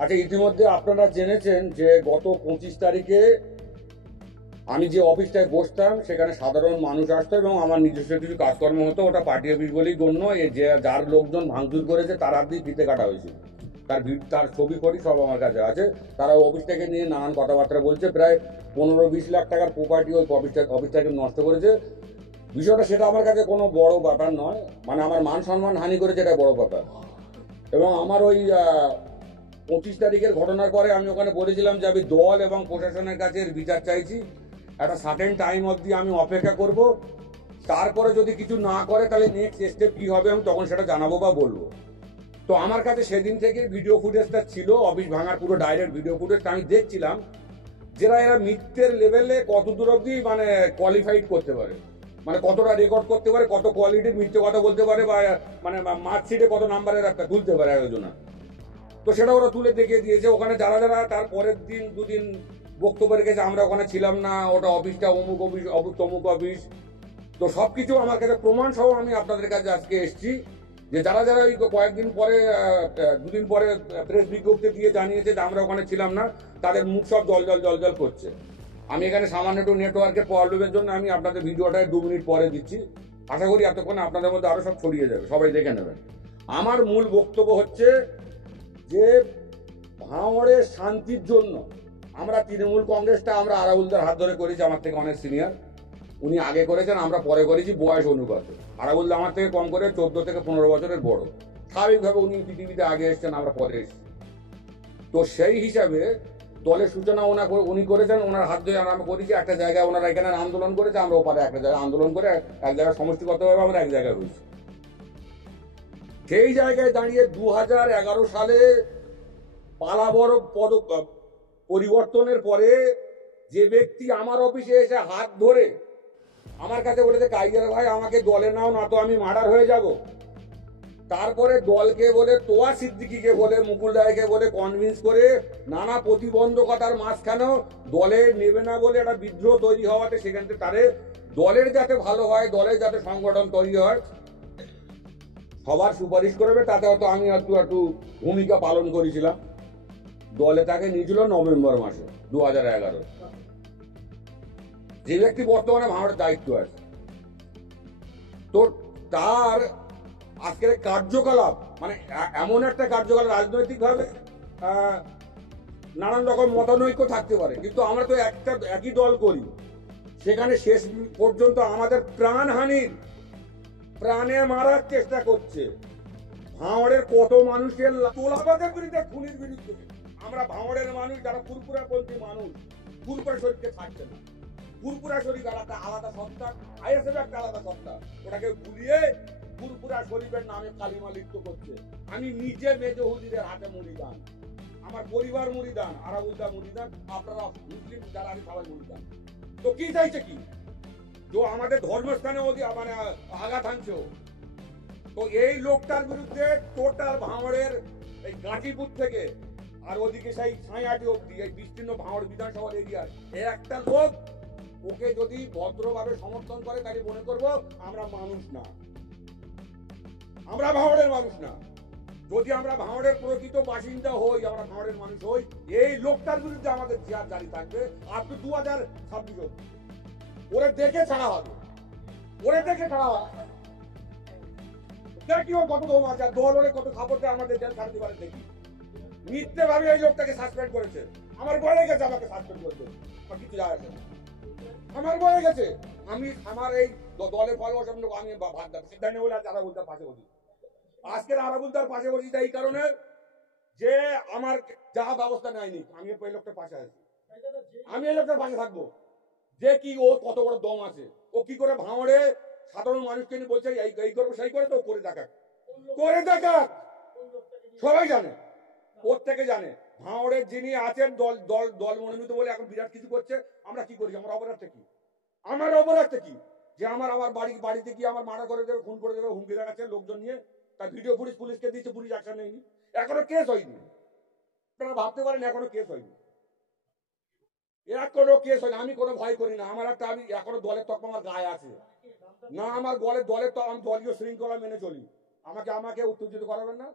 আচ্ছা, ইতিমধ্যে আপনারা জেনেছেন যে গত 25 তারিখে আমি যে অফিসটায় বসতাম সেখানে সাধারণ মানুষ আসতো এবং আমার নিজস্ব কিছু কাজকর্ম হতো। ওটা পার্টি অফিস বলেই গণ্য। যে যার লোকজন ভাঙচুর করেছে তার হাত দিয়ে ফিতে কাটা হয়েছিল। তার ছবি করি সব আমার কাছে আছে। তারা অফিসটাকে নিয়ে নানান কথাবার্তা বলছে। প্রায় 15-20 লাখ টাকার প্রপার্টি ওই অফিসটাকে নষ্ট করেছে। বিষয়টা সেটা আমার কাছে কোনো বড় ব্যাপার নয়, মানে আমার মান সম্মান হানি করেছে এটা বড় ব্যাপার। এবং আমার ওই 25 তারিখের ঘটনার পরে আমি ওখানে বলেছিলাম যে আমি দল এবং প্রশাসনের কাছে বিচার চাইছি। একটা সার্টেন টাইম অবধি আমি অপেক্ষা করব, তারপরে যদি কিছু না করে তাহলে নেক্সট স্টেপ কী হবে আমি তখন সেটা জানাবো বা বলবো। তো আমার কাছে সেদিন থেকে ভিডিও ফুটেজটা ছিল, অফিস ভাঙার পুরো ডাইরেক্ট ভিডিও ফুটেজটা আমি দেখছিলাম। এরা মিথ্যের লেভেলে কত দূর অবধি মানে কোয়ালিফাইড করতে পারে, মানে কতটা রেকর্ড করতে পারে, কত কোয়ালিটির মিথ্যে কথা বলতে পারে, বা মানে মার্কশিটে কত নাম্বারের একটা তুলতে পারে একজনা। তো সেটা ওরা তুলে দেখিয়ে দিয়েছে। ওখানে যারা যারা তার পরের দিন দুদিন বক্তব্য রেখেছে আমরা ওখানে ছিলাম না, ওটা অফিসটা অমুক অফিস তমুক অফিস, তো সবকিছু আমার কাছে প্রমাণ সহ আমি আপনাদের কাছে আজকে এসেছি। যে যারা যারা ওই কয়েকদিন পরে দুদিন পরে প্রেস বিজ্ঞপ্তি দিয়ে জানিয়েছে যে আমরা ওখানে ছিলাম না, তাদের মুখ সব জল জল জল জল করছে। আমি এখানে সামান্য একটু নেটওয়ার্কের প্রবলেমের জন্য আমি আপনাদের ভিডিওটা 2 মিনিট পরে দিচ্ছি। আশা করি এতক্ষণে আপনাদের মধ্যে আরো সব ছড়িয়ে যাবে, সবাই দেখে নেবেন। আমার মূল বক্তব্য হচ্ছে যে ভাঙড়ের শান্তির জন্য আমরা তৃণমূল কংগ্রেসটা আমরা আরাবুলদার হাত ধরে করেছি, আমার থেকে অনেক সিনিয়র, উনি আগে করেছেন, আমরা পরে করেছি বয়স অনুপাতে। আরাবুলদা আমার থেকে কম করে 14 থেকে 15 বছরের বড়। স্বাভাবিকভাবে উনি পৃথিবীতে আগে এসছেন, আমরা পরে এসেছি। তো সেই হিসাবে দলের সূচনা উনি করেছেন, ওনার হাত ধরে আমরা করেছি। একটা জায়গায় ওনারা এখানে আন্দোলন করেছে, আমরা ওপারে একটা জায়গায় আন্দোলন করে এক জায়গায় সমষ্টিগতভাবে আমরা এক জায়গায় হয়েছি। সেই জায়গায় দাঁড়িয়ে 2011 সালে পালাবড় পরিবর্তনের পরে যে ব্যক্তি আমার অফিসে এসে হাত ধরে আমার কাছে বলেছে কাইজার ভাই আমাকে দলে নাও, না তো আমি মার্ডার হয়ে যাব। তারপরে দলকে বলে তোয়া সিদ্দিকিকে বলে মুকুল রায়কে বলে কনভিন্স করে নানা প্রতিবন্ধকতার মাঝখানেও দলে নেবে না বলে একটা বিদ্রোহ তৈরি হওয়াতে সেখান থেকে তারে দলের যাতে ভালো হয়, দলের যাতে সংগঠন তৈরি হয়, সবার সুপারিশ করবে, তাতে হয়তো আমি একটু ভূমিকা পালন করেছিলাম। দলে তাকে নিয়েছিল নভেম্বর মাসে 2011। যে ব্যক্তি বর্তমানে ভাঙড়ের দায়িত্ব আছে, তো তার আজকের কার্যকলাপ মানে এমন একটা কার্যকলাপ, রাজনৈতিকভাবে নানান রকম মতানৈক্য থাকতে পারে, কিন্তু আমরা তো একই দল করি। সেখানে শেষ পর্যন্ত আমাদের প্রাণহানির, প্রাণে মারার চেষ্টা করছে। ভাঙড়ের কত মানুষের তোলাবাজের বিরুদ্ধে, খুনির বিরুদ্ধে আমরা ভাঙড়ের মানুষ যারা ফুরপুরাপন্থী মানুষ, ফুরপুরা শরীফকে ছাড়ছে না। ফুরপুরা শরীফ একটা আলাদা সত্তা, আইএসএফ একটা আলাদা সত্তা, ওটাকে ভুলিয়ে ফুরপুরা শরীফের নামে কালিমা লিপ্ত করছে। আমি নিজে মেজো হুজুরের হাতে মুড়িদান, আমার পরিবার মুড়িদান, আরাবুলদা মুড়িদান, আপনারা মুসলিম যারা আমি সবাই মুড়িদান। তো কি চাইছে কি? তো আমাদের ধর্মস্থানে মানে আঘাত আনছে। তো এই লোকটার বিরুদ্ধে টোটাল ভাঙড়ের এই গাজীপুর থেকে আর ওদিকে সেই ছায়াটি অব্দি এই বিস্তীর্ণ ভাঙড় বিধানসভার এরিয়ার একটা লোক ওকে যদি ভদ্রভাবে সমর্থন করে তাহলে মনে করব আমরা মানুষ না, আমরা ভাঙড়ের মানুষ না। যদি আমরা ভাঙড়ের প্রকৃত বাসিন্দা হই, আমরা ভাঙড়ের মানুষ হই, এই লোকটার বিরুদ্ধে আমাদের জিহাদ জারি থাকবে আর তো 2026 ওরে দেখে ছাড়া হবে, ওরে দেখে ছাড়া হবে। দেখি ও কত দম আছে, দল ওরে কত খাবার দেয় আমাদের জেল ছাড়তে পারে দেখি। মিথ্যে ভাবে এই লোকটাকে সাসপেন্ড করেছে, আমার বলে গেছে আমাকে সাসপেন্ড করতে, কিছু যায় আসে না, আমার বলে গেছে। আমি আমার এই দলের ভালোবাসা আমি ভাবতাম সিদ্ধান্ত বলে আজ আরাবুলদার পাশে বসি। আজকের আরাবুলদার পাশে বসি এই কারণে যে আমার যা ব্যবস্থা নেয়নি, আমি এই লোকটার পাশে আছি, আমি এই লোকটার পাশে থাকবো। যে কি ও কত বড় দম আছে, ও কি করে ভাঙড়ে সাধারণ মানুষকে নিয়ে বলছে এই করবো সেই করে, তো করে দেখাক, করে দেখাক। সবাই জানে, প্রত্যেকে জানে ভাঙড়ের যিনি আছেন দল দল দল মনোনীত বলে এখন বিরাট কিছু করছে। আমরা কি করি? আমার অপরাধটা কি? আমার অপরাধটা কি যে আমার বাড়িতে গিয়ে আমার মারা করে দেবে, খুন করে দেবে, হুমকি দেখাচ্ছে লোকজন নিয়ে। তার ভিডিও ফুটেজ পুলিশকে দিয়েছে, পুলিশ অ্যাকশন নেয়নি, এখনো কেস হয়নি। আপনারা ভাবতে পারেন এখনো কেস হয়নি, এখনো কেস হয়নি। আমি কোনো ভয় করি না, আমার একটা আমি এখনো দলের তকমা আমার গায়ে আছে না, আমার দলের তো আমি দলীয় শৃঙ্খলা মেনে চলি। আমাকে উত্তেজিত করাবেন না।